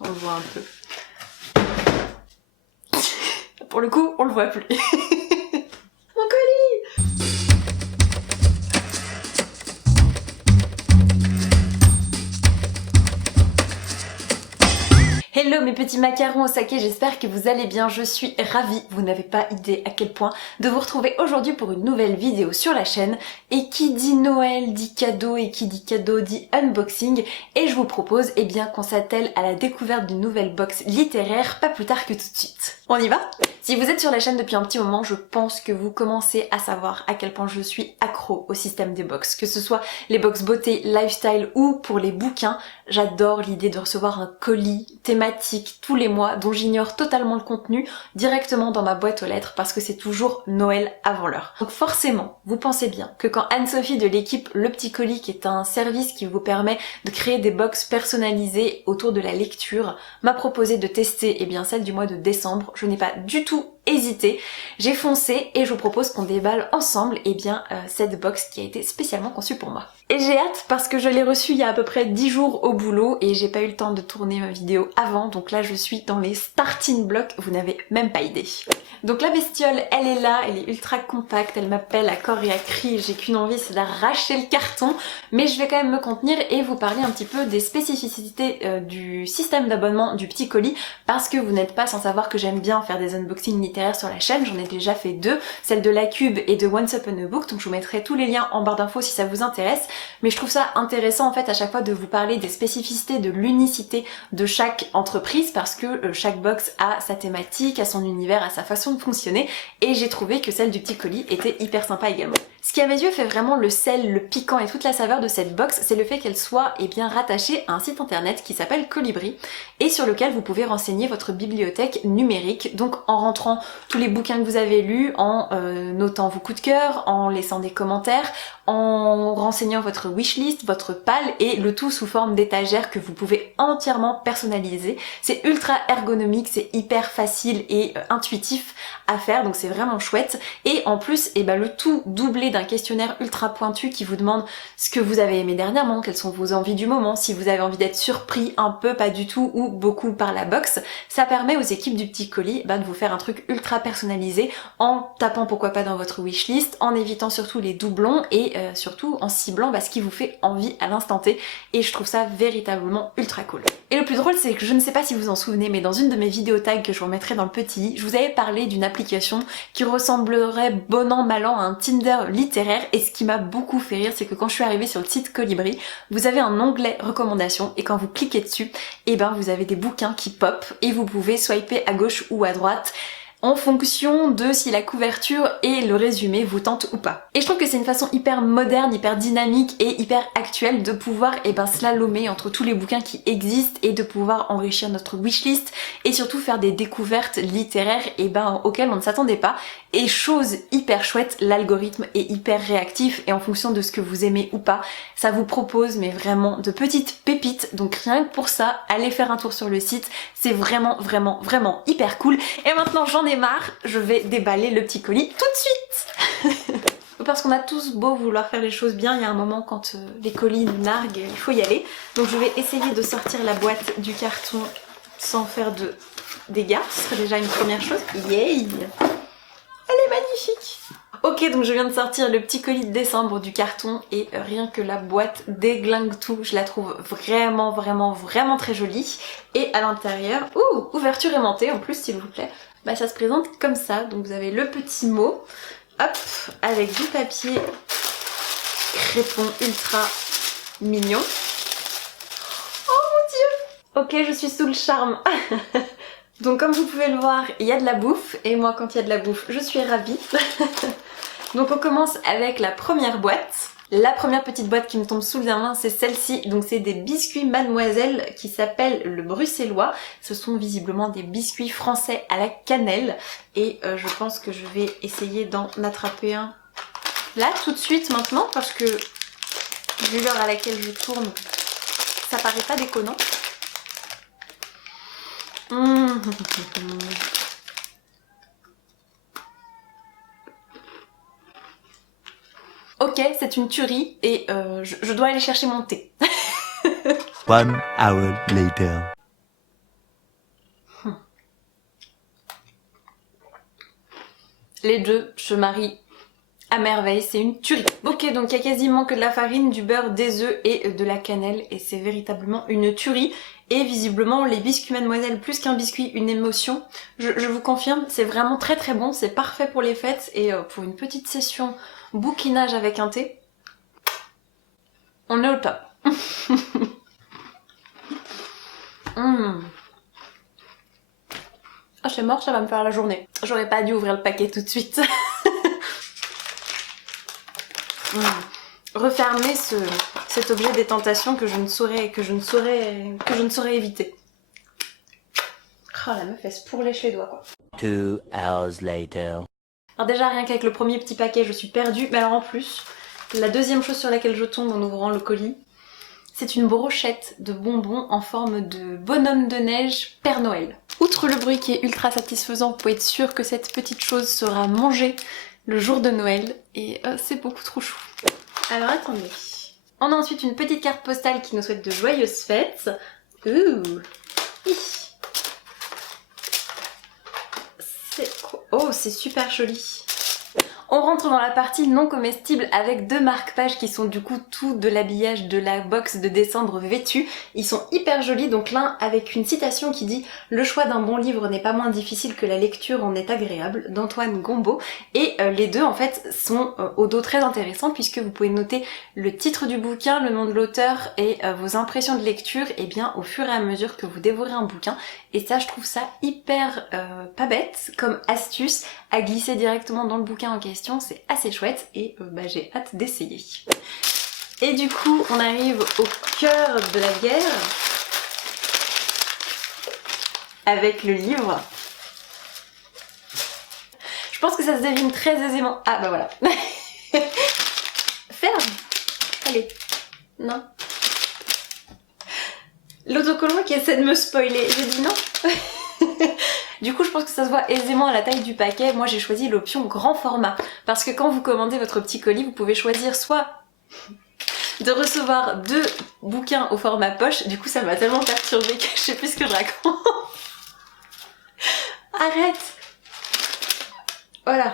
On le voit un peu. Pour le coup, on le voit plus. Mon colis! Hello mes petits macarons au saké, j'espère que vous allez bien, je suis ravie, vous n'avez pas idée à quel point, de vous retrouver aujourd'hui pour une nouvelle vidéo sur la chaîne. Et qui dit Noël dit cadeau, et qui dit cadeau dit unboxing, et je vous propose qu'on s'attelle à la découverte d'une nouvelle box littéraire, pas plus tard que tout de suite. On y va? Si vous êtes sur la chaîne depuis un petit moment, je pense que vous commencez à savoir à quel point je suis accro au système des box. Que ce soit les box beauté, lifestyle ou pour les bouquins, j'adore l'idée de recevoir un colis thématique tous les mois dont j'ignore totalement le contenu directement dans ma boîte aux lettres parce que c'est toujours Noël avant l'heure. Donc forcément, vous pensez bien que quand Anne-Sophie de l'équipe Le Petit Colis, qui est un service qui vous permet de créer des box personnalisées autour de la lecture, m'a proposé de tester celle du mois de décembre, je n'ai pas du tout hésité, j'ai foncé et je vous propose qu'on déballe ensemble cette box qui a été spécialement conçue pour moi. Et j'ai hâte parce que je l'ai reçue il y a à peu près 10 jours au boulot et j'ai pas eu le temps de tourner ma vidéo avant, donc là je suis dans les starting blocks, vous n'avez même pas idée. Donc la bestiole, elle est là, elle est ultra compacte, elle m'appelle à corps et à cri, j'ai qu'une envie, c'est d'arracher le carton, mais je vais quand même me contenir et vous parler un petit peu des spécificités du système d'abonnement du Petit Colis, parce que vous n'êtes pas sans savoir que j'aime bien faire des unboxings littéraires sur la chaîne, j'en ai déjà fait deux, celle de La Cube et de Once Upon a Book, donc je vous mettrai tous les liens en barre d'infos si ça vous intéresse, mais je trouve ça intéressant en fait à chaque fois de vous parler des spécificités, de l'unicité de chaque entreprise, parce que chaque box a sa thématique, a son univers, a sa façon de fonctionner, et j'ai trouvé que celle du Petit Colis était hyper sympa également. Ce qui à mes yeux fait vraiment le sel, le piquant et toute la saveur de cette box, c'est le fait qu'elle soit rattachée à un site internet qui s'appelle Colibri et sur lequel vous pouvez renseigner votre bibliothèque numérique, donc en rentrant tous les bouquins que vous avez lus, en notant vos coups de cœur, en laissant des commentaires, en renseignant votre wishlist, votre PAL, et le tout sous forme d'étagère que vous pouvez entièrement personnaliser. C'est ultra ergonomique, c'est hyper facile et intuitif à faire, donc c'est vraiment chouette. Et en plus, le tout doublé d'un questionnaire ultra pointu qui vous demande ce que vous avez aimé dernièrement, quelles sont vos envies du moment, si vous avez envie d'être surpris un peu, pas du tout ou beaucoup par la box. Ça permet aux équipes du Petit Colis de vous faire un truc ultra personnalisé en tapant pourquoi pas dans votre wishlist, en évitant surtout les doublons et surtout en ciblant ce qui vous fait envie à l'instant T, et je trouve ça véritablement ultra cool. Et le plus drôle, c'est que je ne sais pas si vous en souvenez, mais dans une de mes vidéos tags que je vous remettrai dans le petit, je vous avais parlé d'une application qui ressemblerait bon an mal an à un Tinder littéraire, et ce qui m'a beaucoup fait rire, c'est que quand je suis arrivée sur le site Colibri, vous avez un onglet recommandations, et quand vous cliquez dessus, vous avez des bouquins qui pop, et vous pouvez swiper à gauche ou à droite en fonction de si la couverture et le résumé vous tentent ou pas. Et je trouve que c'est une façon hyper moderne, hyper dynamique et hyper actuelle de pouvoir slalomer entre tous les bouquins qui existent et de pouvoir enrichir notre wishlist et surtout faire des découvertes littéraires auxquelles on ne s'attendait pas. Et chose hyper chouette, l'algorithme est hyper réactif et en fonction de ce que vous aimez ou pas, ça vous propose vraiment de petites pépites. Donc rien que pour ça, allez faire un tour sur le site, c'est vraiment hyper cool. Et maintenant j'en ai marre, je vais déballer le Petit Colis tout de suite. Parce qu'on a tous beau vouloir faire les choses bien, il y a un moment quand les colis nous narguent, il faut y aller. Donc je vais essayer de sortir la boîte du carton sans faire de dégâts, ce serait déjà une première chose. Yay! Elle est magnifique! Ok, donc je viens de sortir le Petit Colis de décembre du carton et rien que la boîte déglingue tout, je la trouve vraiment très jolie. Et à l'intérieur, ouverture aimantée en plus s'il vous plaît, ça se présente comme ça, donc vous avez le petit mot, hop, avec du papier crépon ultra mignon. Oh mon dieu! Ok, je suis sous le charme. Donc comme vous pouvez le voir, il y a de la bouffe, et moi quand il y a de la bouffe, je suis ravie. Donc on commence avec la première boîte. La première petite boîte qui me tombe sous la main, c'est celle-ci. Donc c'est des biscuits Mademoiselle qui s'appellent le bruxellois. Ce sont visiblement des biscuits français à la cannelle. Et je pense que je vais essayer d'en attraper un là tout de suite maintenant, parce que vu l'heure à laquelle je tourne, ça paraît pas déconnant. Ok, c'est une tuerie et je dois aller chercher mon thé. 1 hour later. Les deux se marient à merveille, c'est une tuerie. Ok, donc il y a quasiment que de la farine, du beurre, des œufs et de la cannelle et c'est véritablement une tuerie. Et visiblement les biscuits Mademoiselle, plus qu'un biscuit, une émotion. Je vous confirme, c'est vraiment très très bon, c'est parfait pour les fêtes et pour une petite session bouquinage avec un thé. On est au top. Ah, c'est mort, ça va me faire la journée. J'aurais pas dû ouvrir le paquet tout de suite. Refermer cet objet des tentations que je ne saurais éviter. Oh la meuf elle se pourlèche les doigts quoi. 2 hours later. Alors déjà rien qu'avec le premier petit paquet je suis perdue, mais alors en plus, la deuxième chose sur laquelle je tombe en ouvrant le colis, c'est une brochette de bonbons en forme de bonhomme de neige Père Noël. Outre le bruit qui est ultra satisfaisant, vous pouvez être sûr que cette petite chose sera mangée le jour de Noël et c'est beaucoup trop chou. Alors attendez. On a ensuite une petite carte postale qui nous souhaite de joyeuses fêtes. Ouh. Oh, c'est super joli. On rentre dans la partie non comestible avec deux marque-pages qui sont du coup tout de l'habillage de la box de décembre vêtue. Ils sont hyper jolis, donc l'un avec une citation qui dit « Le choix d'un bon livre n'est pas moins difficile que la lecture en est agréable » d'Antoine Gombault. Et les deux en fait sont au dos très intéressants puisque vous pouvez noter le titre du bouquin, le nom de l'auteur et vos impressions de lecture et bien au fur et à mesure que vous dévorez un bouquin. Et ça je trouve ça hyper pas bête comme astuce à glisser directement dans le bouquin en question, c'est assez chouette et j'ai hâte d'essayer. Et du coup on arrive au cœur de la guerre avec le livre. Je pense que ça se devine très aisément. Ah bah voilà. Ferme. Allez. Non. L'autocollant qui essaie de me spoiler. J'ai dit non. Du coup je pense que ça se voit aisément à la taille du paquet. Moi j'ai choisi l'option grand format parce que quand vous commandez votre petit colis vous pouvez choisir soit de recevoir 2 bouquins au format poche. Du coup ça m'a tellement perturbée que je sais plus ce que je raconte. Arrête. Voilà,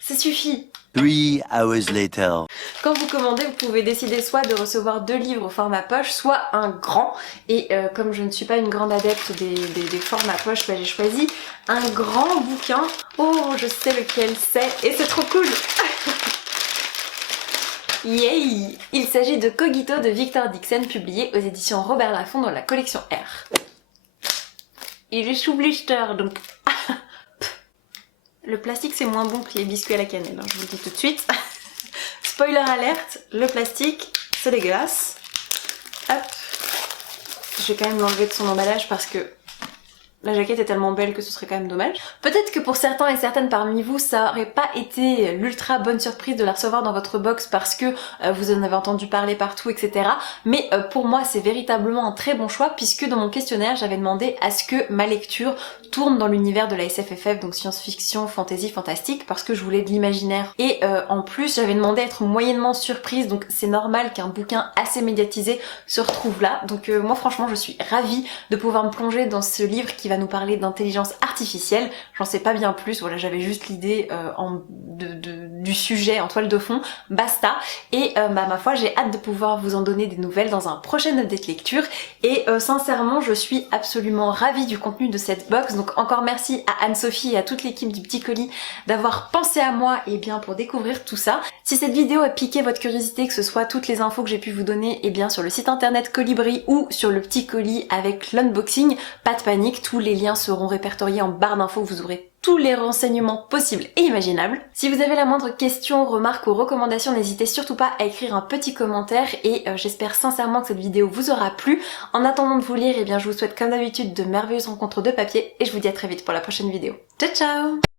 ça suffit. 3 hours later. Quand vous commandez, vous pouvez décider soit de recevoir 2 livres au format poche, soit un grand. Et comme je ne suis pas une grande adepte des formats poche, j'ai choisi un grand bouquin. Oh, je sais lequel c'est et c'est trop cool. Yay! Il s'agit de Cogito de Victor Dixon, publié aux éditions Robert Laffont dans la collection R. Il est sous blister, donc... Le plastique c'est moins bon que les biscuits à la cannelle, hein, je vous le dis tout de suite. Spoiler alerte, le plastique c'est dégueulasse. Hop. Je vais quand même l'enlever de son emballage parce que la jaquette est tellement belle que ce serait quand même dommage. Peut-être que pour certains et certaines parmi vous, ça aurait pas été l'ultra bonne surprise de la recevoir dans votre box parce que vous en avez entendu parler partout, etc. Mais pour moi, c'est véritablement un très bon choix puisque dans mon questionnaire, j'avais demandé à ce que ma lecture tourne dans l'univers de la SFFF, donc science-fiction, fantasy, fantastique, parce que je voulais de l'imaginaire. Et en plus, j'avais demandé à être moyennement surprise, donc c'est normal qu'un bouquin assez médiatisé se retrouve là. Donc moi, franchement, je suis ravie de pouvoir me plonger dans ce livre qui va nous parler d'intelligence artificielle. J'en sais pas bien plus, voilà, j'avais juste l'idée du sujet en toile de fond, basta. Et ma foi, j'ai hâte de pouvoir vous en donner des nouvelles dans un prochain update lecture. Et sincèrement, je suis absolument ravie du contenu de cette box. Donc encore merci à Anne-Sophie et à toute l'équipe du Petit Colis d'avoir pensé à moi et bien pour découvrir tout ça. Si cette vidéo a piqué votre curiosité, que ce soit toutes les infos que j'ai pu vous donner et bien sur le site internet Colibri ou sur le Petit Colis avec l'unboxing, pas de panique, tous les liens seront répertoriés en barre d'infos, vous aurez tous les renseignements possibles et imaginables. Si vous avez la moindre question, remarque ou recommandation, n'hésitez surtout pas à écrire un petit commentaire et j'espère sincèrement que cette vidéo vous aura plu. En attendant de vous lire, eh bien je vous souhaite comme d'habitude de merveilleuses rencontres de papier et je vous dis à très vite pour la prochaine vidéo. Ciao ciao!